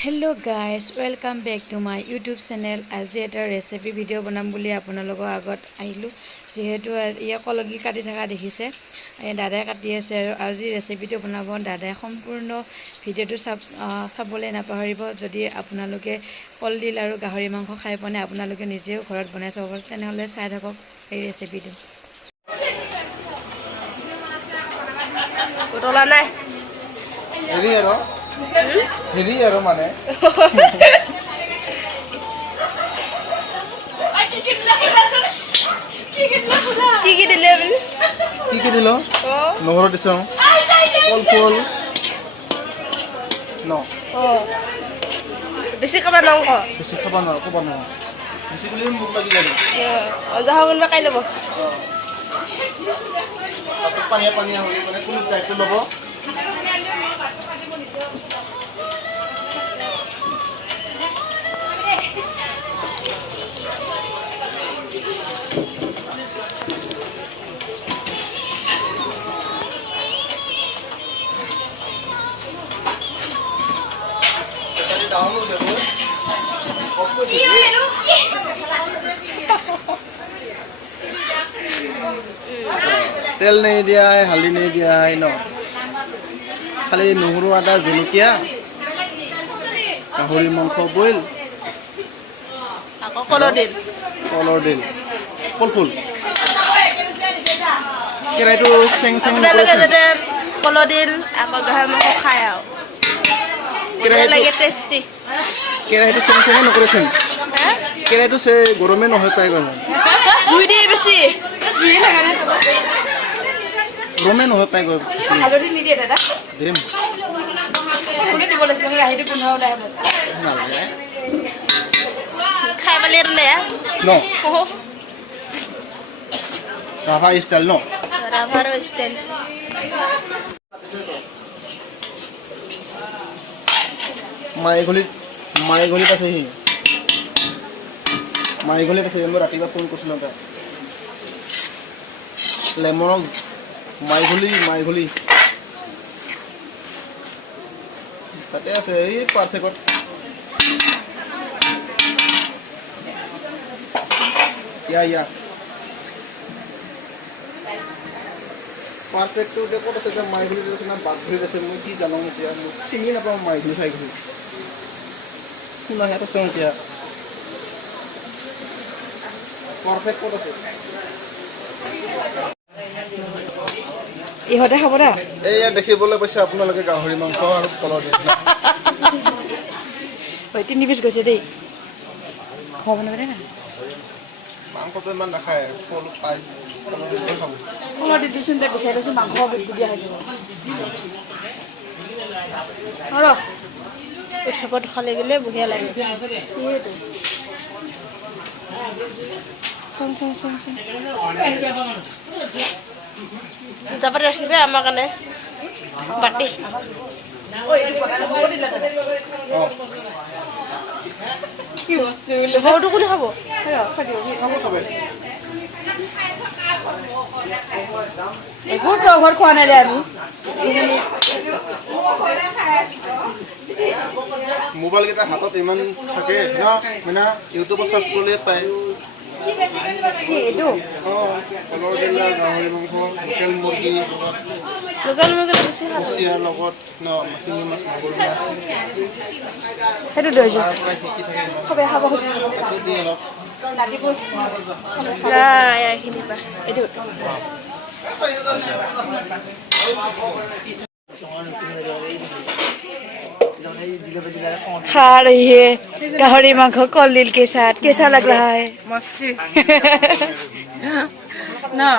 Hello guys, welcome back to my YouTube channel. আজি এটা recipe video বনাম বুলি আপোনালোকৰ আগত আহিলো যেহেতু ইয়া কলগি কাটি থকা দেখিছে দাদাই কাটি আছে আৰু আজি ৰেচিপিটো বনাব দাদাই সম্পূৰ্ণ ভিডিওটো চাবলৈ নাপাহৰিব যদি আপোনালোকে কলদিল আৰু গাহৰি মাংস খাই পনে আপোনালোকে নিজেও ঘৰত বনাই চাব পাৰে তেনেহলে চাই থাকক এই ৰেচিপিটো উতলা নাই হেৰি আৰু মানে কি দিলে কি দিলো নহৰু দিছো কল ন বেছি খাবা নংখ বেছি খাব নোৱাৰো ক'ব নোৱাৰো বেছি বুলি মোক লাগি যাব অজাহা বনবা কাই ল'ব পানী হৈ মানে কোনো দায়িত্ব ল'ব तेल नहीं दिया है हल्दी नहीं दिया है न खाली নহৰু আদা জলকীয়া গাহৰি মাংস বইল আকৌ কলৰ দিল কলফুল কেৰাইটো চেং আপোনালোকে যদি কলৰ দিল আকৌ গাহৰি মাংস খায় আৰু লাগে টেষ্টি কেৰাইটো চেং নকৰেছেন কেৰাইটো সে গৰমে নহয় পাই গ'ল জুই দিয়ে বেছি জুই লাগা নাই গৰমে নহয় পাই গ'ল হালধি নিদিয়ে দাদা দেম কোনে দিব লাগিছিল ৰাহিটো কোন ওলাই আছে নালাগে খাই পালে লে ন ৰাভা ষ্টাইল ন ৰাভাৰ ষ্টাইল মাইগলিত আছে সি মাইগলিত আছে মই ৰাতিপুৱা ফোন কৰিছিলোঁ তাক লেমনক মাইগলি তাতে আছে এই পাৰফেক্টত ইয়া পাৰফেক্টটো ক'ত আছে এতিয়া মাইগলিত আছে না বাঘলিত আছে মই কি জানো এতিয়া মোক চিনি নাপাওঁ মাইগলি চাইগলি শুনা সিহঁতৰ চোন এতিয়া পাৰফেক্ট ক'ত আছে ইহঁতে খাব দা এয়া দেখিবলৈ পাইছে আপোনালোকে গাহৰি মাংস আৰু কলৰ দিল হয় 3 পিচ গৈছে দেই খাব নাপাৰে না মাংসটো ইমান নাখায় কল পাই খাব কলৰ দিল দিছোন তে বিচাৰি লৈছো মাংস দিয়া হৈ যাব আৰু উৎসৱত খালে গ'লে বঢ়িয়া লাগে এইটো চং দুটাপাত ৰাখিবে আমাৰ কাৰণে বাটি কি বস্তু ঘৰটো কোনে খাব বহুত ঘৰ খোৱা নাই দে আমি মোবাইল কেইটা হাতত ইমান থাকে না ইউটিউবত চাৰ্চ কৰিলে পায় কলৰ দিল গাহৰি মাংস লোকেল মুৰ্গী বেছি কুচিয়াৰ লগত শিঙি মাছ মাগুৰ মাছ সেইটো লৈ যাওঁ প্ৰায় শিকি থাকে চবে খাব দি অলপ এইখিনি পা এইটো खा रही है गाहरी मांखो कलदिल के साथ कैसा लग रहा है मस्ती ना